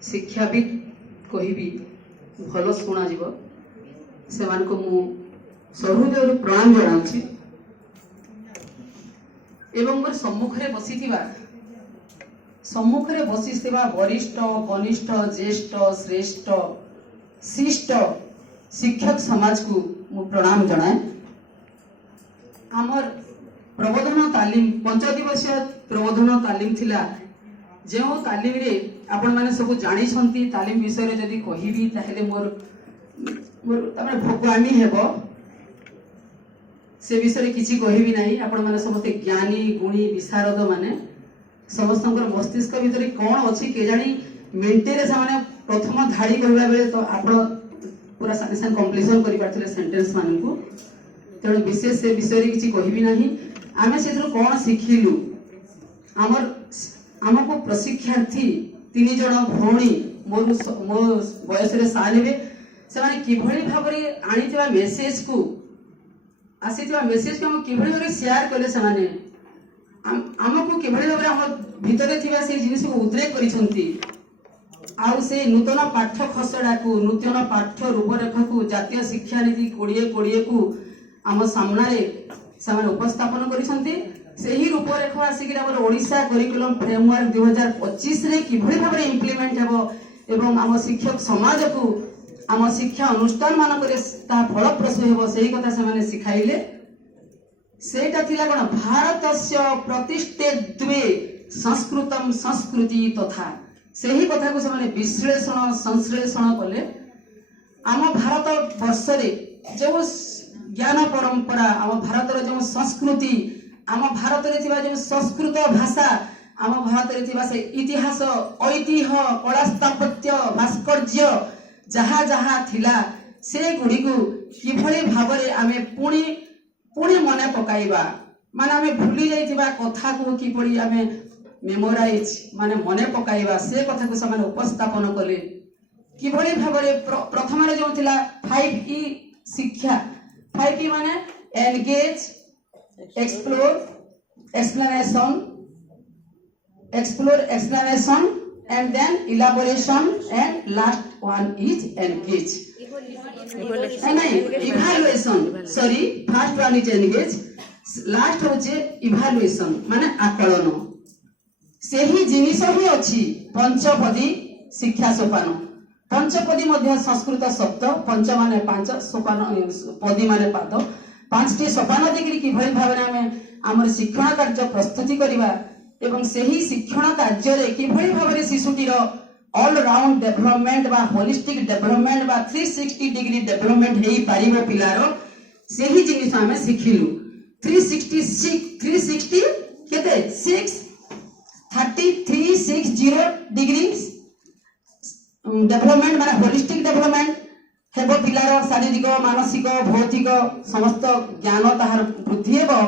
शिक्षाविद कहबी भल शुणा से सहृदय प्रणाम जनाऊँगी एवं मोर सम्मुखें बसी वरिष्ठ कनिष्ठ ज्येष्ठ श्रेष्ठ शिष्ट शिक्षक समाज को मु प्रणाम जनाए। आमर प्रबोधन तालीम 5 दिवसीय प्रबोधन तालीम थिला जो तालीम रे आपण माने सब जानी तालीम विषय जदि कहबी ताहेले मोर भोगामी हेबो से विषय किसी कहबी नहीं। आपण माने समस्त ज्ञानी गुणी विशारद माने समस्त मस्तिष्क भितर कौन अच्छी के जानी मिनटे रे सामाने प्रथम धाड़ी कहला बेले तो आपण पूरा साथे साथ कंप्लीशन करि पारथिले सेंटेंस मान को तेणु विशेष से विषय रे किसी कहबी नहीं। आमे सेथरो कौन शिखिलु आमको प्रशिक्षार्थी 3 जन भौणी मो बयस सारे से किभली भाव आनीथिबा मेसेज को आसीथिबा मेसेज को हम किभली भाव शेयर कले से आमको किभली भाव हम भितरे थिबा से जिनिस को उद्रेक करिसंती आउ से नूतन पाठ्य खसड़ा को नूतन पाठ्य रूपरेखा को जातीय शिक्षा नीति 2020 को आम सामने से उपस्थापन करिसंती से ही रूपरेखा आसिक ओडिशा करिकुलम फ्रेमवर्क 2025 रे किभली भाव इम्प्लीमेंट हेबो एवं आम शिक्षक समाज को आम शिक्षा अनुष्ठान मानक फलप्रसू हेबो सेही कथा से माने सिखाइले। सेटा थिला कोन भारतस्य प्रतिष्ठे द्वे संस्कृतम संस्कृति तथा सेही कथा को से माने विश्लेषण संश्लेषण कले। आम भारत वर्ष रे जो ज्ञान परंपरा आम भारत रो जो संस्कृति आम भारत रे थिबा जो संस्कृत भाषा आम भारत रे थिबा से इतिहास ऐतिह्य कला स्थापत्य भास्कर्य जहा जहा थिला से गुडी को किभली भाबरे आमे पुणी पुणी मने पकाइबा माने आमे भूली जाइथिबा कथा को किभली आमे मेमोराइज माने मने पकाइबा से कथा को समान उपस्थापन कले। किभली भाबरे प्रथम रे जो थिला 5E शिक्षा 5E माने engage explore explanation and then elaboration and last one is engage evaluation sorry first one is engage last होचे evaluation माने आकलन से ही जिनिस ही अछि पंचपदी शिक्षा सोपान पंचपदी मध्य संस्कृत शब्द पंच माने 5 सोपान पदी माने पाद 5टी सोपान देखि किभली भाबरे आमर शिक्षण कार्य प्रस्तुति करिबा एवं सेही शिक्षण कार्य रे किभली भाबरे शिशुटीर ऑल राउंड डेवलपमेंट बा होलिस्टिक डेवलपमेंट बा 360 डिग्री डेवलपमेंट हेई पारिबो पिलारो सेही जिनिस आमे शिखिलु। 360 केते 360 डिग्री डेवलपमेंट माने होलिस्टिक डेवलपमेंट हेबो पिलार शारीरिक मानसिक भौतिक समस्त ज्ञान ताहार वृद्धि हेबो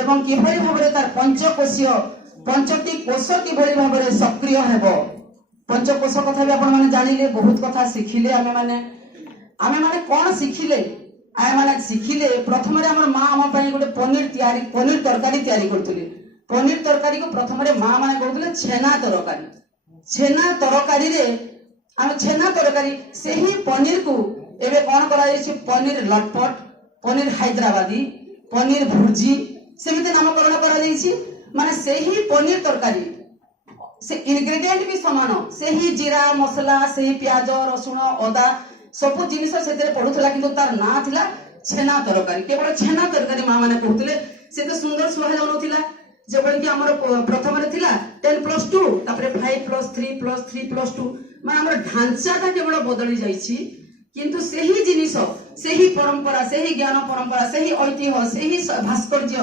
एवं किभली भाबरे तार पंचकोशीय 5टी कोश किभली भाबरे सक्रिय हेबो। पंचकोश कथा भी आपण माने जानिले बहुत कथा शिखिले आमे माने कोन शिखिले आमे माने शिखिले प्रथम रे हमर मां हम पई गोटे पनीर तरकारी तयारी करथुले। पनीर तरकारी को प्रथम रे मां माने कहथुले छेना तरकारी रे आम छेना तरकारी से ही पनीर को एवं कौन कर पनीर लटपट पनीर हैदराबादी पनीर भुर्जी सेमती नामकरण कर माने से ही पनीर तरकारी से इनग्रेडिएंट भी समान से ही जीरा मसला से ही प्याज रसुण अदा सब जिनिस से पड़ूला किंतु तार ना थिला छेना तरकारी केवल छेना तरकारी माँ मैंने कहते से तो सुंदर सुहा जाऊला जबकि आमर प्रथम रे थिला 10+2 तापरे 5+3+3+2 माने हमर ढांचाटा केवल बदली जाइछि किंतु सेही जिनिस सेही परंपरा सेही ज्ञान परंपरा सेही ऐतिह्य सेही भास्कर्य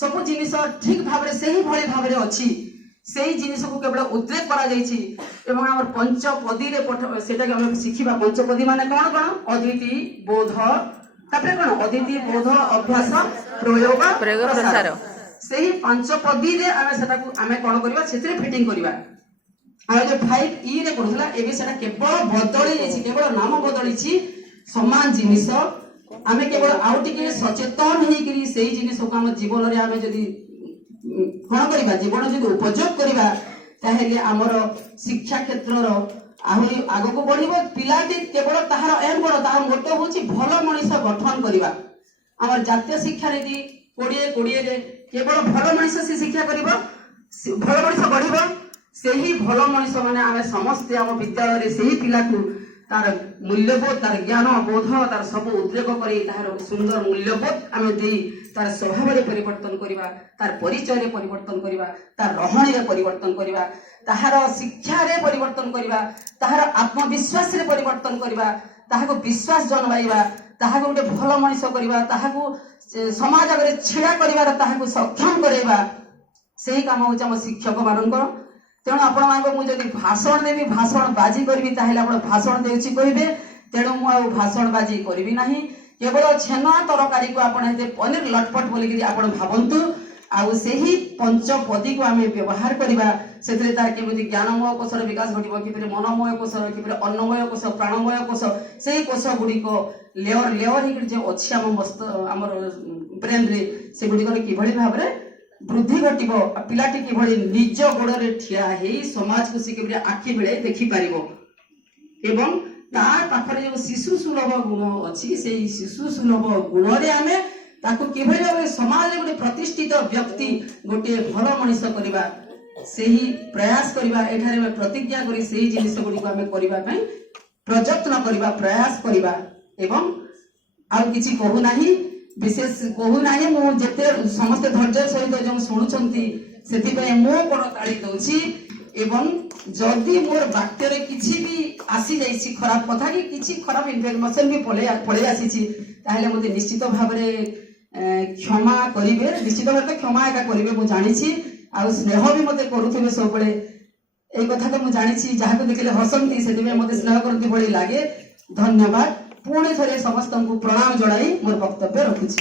सब जिनिस ठीक भाबरे सेही भली भाबरे अछि सेही जिनिस को केवल उद्रेक करा जाइछि एवं हमर पंचपदी रे सेटा के हम शिखिबा। पंचपदी माने कोन अदिति बोध तापरे कोन अदिति बोध अभ्यास प्रयोग प्रसार सेही पंचपदी रे आमे सेटा को आमे कोन करबा सेतरे फिटिंग करबा। आ जो 5E रे पढुला एबे सेटा केवल बदली जाइछि केवल नाम बदलिछि समान जिनिस आमे केवल आउ टिके सचेतन हेई करी सेही जिनिस को हम जीवन रे आमे जदी कोन करबा जीवन जदी उपयोग करबा ତାହେଲେ ଆମର ଶିକ୍ଷା କ୍ଷେତ୍ରର ଆହୁରି ଆଗକୁ ବଢିବ। ପିଲାଟି କେବଳ ତାହାର ଏମ୍ କଣ, ତାହାର ମୋଟୋ ହଉଛି ଭଲ ମଣିଷ ଗଠନ କରିବା। ଆମର ଜାତୀୟ ଶିକ୍ଷାନୀତି 2020ରେ କେବଳ ଭଲ ମଣିଷ ସେ ଶିକ୍ଷା କରିବ, ଭଲ ମଣିଷ ଗଢିବ। ସେହି ଭଲ ମଣିଷ ମାନେ ଆମେ ସମସ୍ତେ ଆମ ବିଦ୍ୟାଳୟରେ ସେହି ପିଲାକୁ ତାର ମୂଲ୍ୟବୋଧ, ତାର ଜ୍ଞାନ ବୋଧ, ତାର ସବୁ ଉଦ୍ରେକ କରି ତାହାର ସୁନ୍ଦର ମୂଲ୍ୟବୋଧ ଆମେ ଦେଇ ତାର ସ୍ୱଭାବରେ ପରିବର୍ତ୍ତନ କରିବା, ତାର ପରିଚୟରେ ପରିବର୍ତ୍ତନ କରିବା, ତାର ରହଣୀରେ ପରିବର୍ତ୍ତନ କରିବା, ତାହାର ଶିକ୍ଷାରେ ପରିବର୍ତ୍ତନ କରିବା, ତାହାର ଆତ୍ମବିଶ୍ୱାସରେ ପରିବର୍ତ୍ତନ କରିବା, ତାହାକୁ ବିଶ୍ୱାସ ଜନ୍ମାଇବା, ତାହାକୁ ଗୋଟେ ଭଲ ମଣିଷ କରିବା, ତାହାକୁ ସମାଜ ଆଗରେ ଛିଡ଼ା କରିବାର ତାହାକୁ ସକ୍ଷମ କରାଇବା। ସେହି କାମ ହଉଛି ଆମ ଶିକ୍ଷକ ମାନଙ୍କର। ତେଣୁ ଆପଣମାନଙ୍କୁ ମୁଁ ଯଦି ଭାଷଣ ଦେବି, ଭାଷଣ ବାଜି କରିବି, ତାହେଲେ ଆପଣ ଭାଷଣ ଦେଉଛି କହିବେ। ତେଣୁ ମୁଁ ଆଉ ଭାଷଣ ବାଜି କରିବି ନାହିଁ। କେବଳ ଛେନା ତରକାରୀକୁ ଆପଣ ଏତେ ପନିର ଲଟପଟ ବୋଲିକିରି ଆପଣ ଭାବନ୍ତୁ। ଆଉ ସେହି ପଞ୍ଚପଦୀକୁ ଆମେ ବ୍ୟବହାର କରିବା। ସେଥିରେ ତାର କେମିତି ଜ୍ଞାନମୟ କୋଷର ବିକାଶ ଘଟିବ, କିପରି ମନମୟ କୋଷ, କିପରି ଅନ୍ନମୟ କୋଷ, ପ୍ରାଣମୟ କୋଷ, ସେହି କୋଷ ଗୁଡିକ ଲେୟର ହେଇକି ଯେ ଅଛି ଆମର ବ୍ରେନରେ, ସେଗୁଡିକର କିଭଳି ଭାବରେ ବୃଦ୍ଧି ଘଟିବ, ପିଲାଟି କିଭଳି ନିଜ ଗୋଡରେ ଠିଆ ହେଇ ସମାଜକୁ ସେ କିଭଳି ଆଖି ବେଳେ ଦେଖିପାରିବ, ଏବଂ ତା ପାଖରେ ଯେଉଁ ଶିଶୁ ସୁଲଭ ଗୁଣ ଅଛି, ସେଇ ଶିଶୁ ସୁଲଭ ଗୁଣରେ ଆମେ ତାକୁ କିଭଳି ଭାବରେ ସମାଜରେ ଗୋଟେ ପ୍ରତିଷ୍ଠିତ ବ୍ୟକ୍ତି, ଗୋଟିଏ ଭଲ ମଣିଷ କରିବା, ସେହି ପ୍ରୟାସ କରିବା। ଏଠାରେ ଆମେ ପ୍ରତିଜ୍ଞା କରି ସେହି ଜିନିଷ ଗୁଡିକୁ ଆମେ କରିବା ପାଇଁ ପ୍ରଯତ୍ନ କରିବା, ପ୍ରୟାସ କରିବା। ଏବଂ ଆଉ କିଛି କହୁନାହିଁ, ବିଶେଷ କହୁନାହିଁ। ମୁଁ ଯେତେ ସମସ୍ତେ ଧୈର୍ଯ୍ୟ ସହିତ ଯେଉଁ ଶୁଣୁଛନ୍ତି ସେଥିପାଇଁ ମୁଁ କରତାଳି ଦଉଛି। ଏବଂ ଯଦି ମୋର ବାକ୍ୟରେ କିଛି ବି ଆସି ଯାଇଛି ଖରାପ କଥା, କି କିଛି ଖରାପ ଇନଫର୍ମେସନ ବି ପଳେଇ ଆସିଛି, ତାହେଲେ ମୋତେ ନିଶ୍ଚିତ ଭାବରେ କ୍ଷମା କରିବେ। ନିଶ୍ଚିତ ଭାବରେ କ୍ଷମା ଏକା କରିବେ, ମୁଁ ଜାଣିଛି। ଆଉ ସ୍ନେହ ବି ମୋତେ କରୁଥିବେ ସବୁବେଳେ, এই কথা তো ମୁଁ ଜାଣିଛି। ଯାହାକୁ ଦେଖିଲେ ହସନ୍ତି, ସେଥିପାଇଁ ମୋତେ ସ୍ନେହ କରନ୍ତି ଭଳି ଲାଗେ। ଧନ୍ୟବାଦ। ପୁଣି ଥରେ ସମସ୍ତଙ୍କୁ ପ୍ରଣାମ ଜଣାଇ ମୋର ବକ୍ତବ୍ୟ ରଖୁଛି।